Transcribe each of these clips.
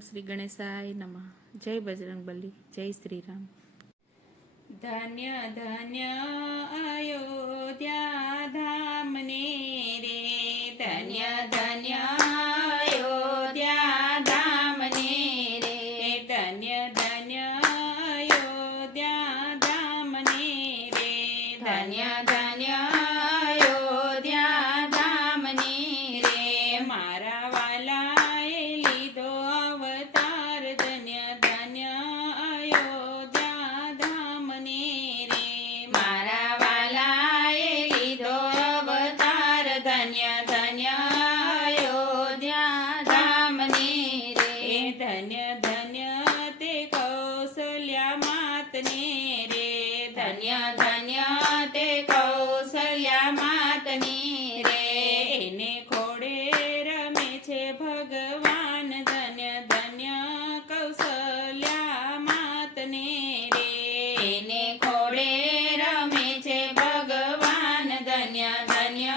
श्री गणेशाय नमः। जय बजरंगबली, जय श्री राम। धन्य धन्य अयोध्या धाम ने रे, धन्य धन्य अयोध्या धाम ने रे, धन्य धन्य अयोध्या धाम ने रे, धन्य धन्य अयोध्या धाम ने रे। मारा वालाए लीधो अवतार, धन्य धन्य अयोध्या धाम ने रे। मारा वालाए लीधो अवतार, धन्य धन्य अयोध्या धाम ने रे। धन्य धन्य ते कौसल्या मात ने रे, धन्य धन्य ते कौसल्या मात ने रे। एने खोड़े रमे छे भगवान, धन्य धन्य कौसल्या मात ने रे। एने खोड़े रमे छे भगवान, धन्य धन्य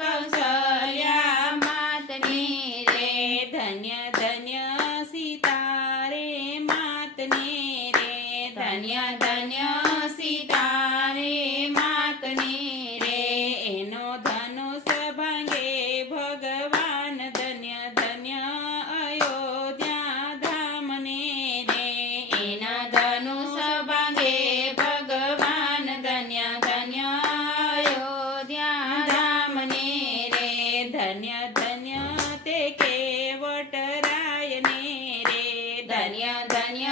कौसल्या मात ने रे। धन्य धन्य सीता रे मात ने रे, धन्य धन्य सीता रे मात ने रे। एनो धनुष भांगे भगवान, धन्य धन्य अयोध्या धाम ने रे। एना धनुष भांगे भगवान, धन्य धन्य अयोध्या धाम ने रे। धन्य धन्य ते केवटराय ने रे, धन्य धन्य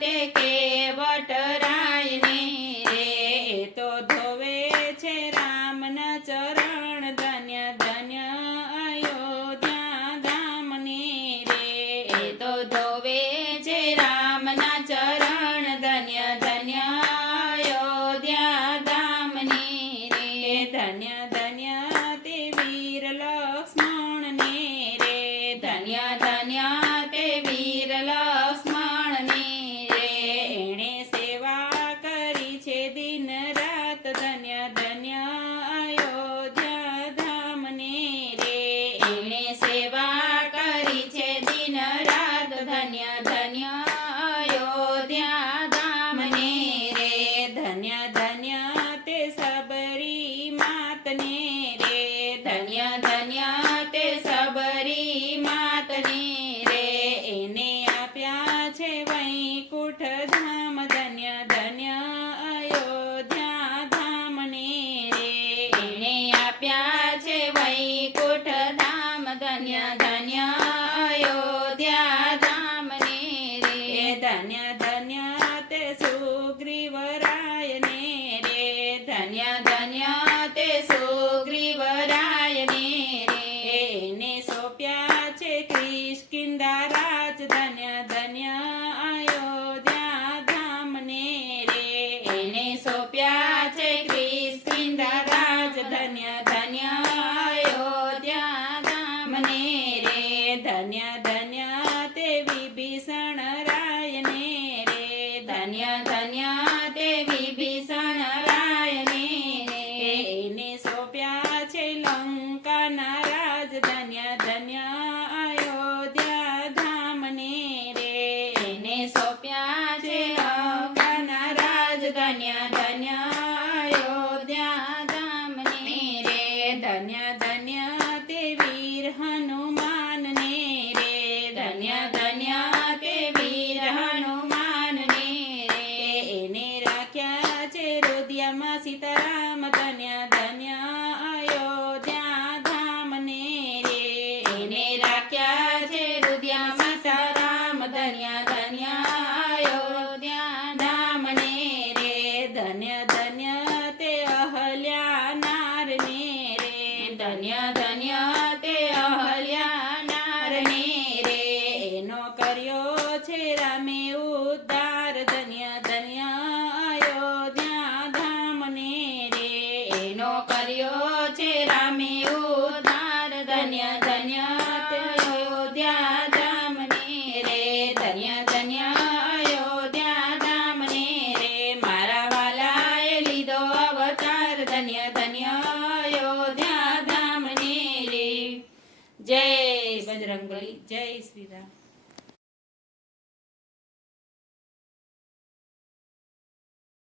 ते केवटराय ने रे। तो धोवे छे रामना चरण, धन्य धन्य अयोध्या धाम ने रे। तो धोवे छे रामना चरण, धन्य धन्य अयोध्या धाम ने रे। धन्य धन्य ते वीर लक्ष्मण ने रे, धन्य धन्य ते वीर लक्ष्मण ने रे। एणे सेवा करी छे दिन रात, धन्य धन्य अयोध्या धाम ने रे। एणे सेवा करी छे दिन रात, धन्य धन्य अयोध्या धाम ने रे। धन्य धन्य ते सबरी मात ने रे, धन्य धन्य ते सबरी मात ने रे। एने आप्या छे वैकुंठ धाम, धन्य धन्य अयोध्या धाम ने रे। एने आप्या छे वैकुंठ धाम, धन्य धन्य अयोध्या धाम ने रे। धन्य धन्य ते सुग्रीवराय ने रे, धन्य धन्य ते सुग्रीवराय ने रे। एने सोप्या छे किष्किंधा राज, धन्य धन्य अयोध्या धाम ने रे। एने सोप्या छे किष्किंधा राज, धन्य धन्य अयोध्या धाम ने रे। धन्य धन्य ते विभीषण राय ने रे, धन्य धन्य ते विभीषण राय ने रे। एने सोप्या छे लंकाना राज, धन्य धन्य अयोध्या धाम ने रे। एने सोप्या छे लंकाना राज, धन्य धन्य अयोध्या धाम ने रे। धन्य धन्य ते वीर हनुमान ने रे, धन्य धन्य ते वीर हनुमान ने रे। एने राख्या छे हृदयमां सीताराम, धन्य धन्य अयोध्या धाम ने रे। एने राख्या छे हृदयमां सीताराम, धन्य धन्य अयोध्या धाम ने रे। धन्य धन्य ते अहल्या नार ने रे, धन्य धन्य ते अहल्या नार ने रे। एनो कर्यो छे रामे उद्धार, धन्य धन्य अयोध्या धाम ने रे। एनो कर्यो छे रामे उद्धार, धन्य धन्य अयोध्या धाम ने रे। धन्य धन्य अयोध्या धाम ने रे। मारा वालाए लीधो अवतार, धन्य धन्य अयोध्या धाम ने रे। जय बजरंगबली, जय श्री राम।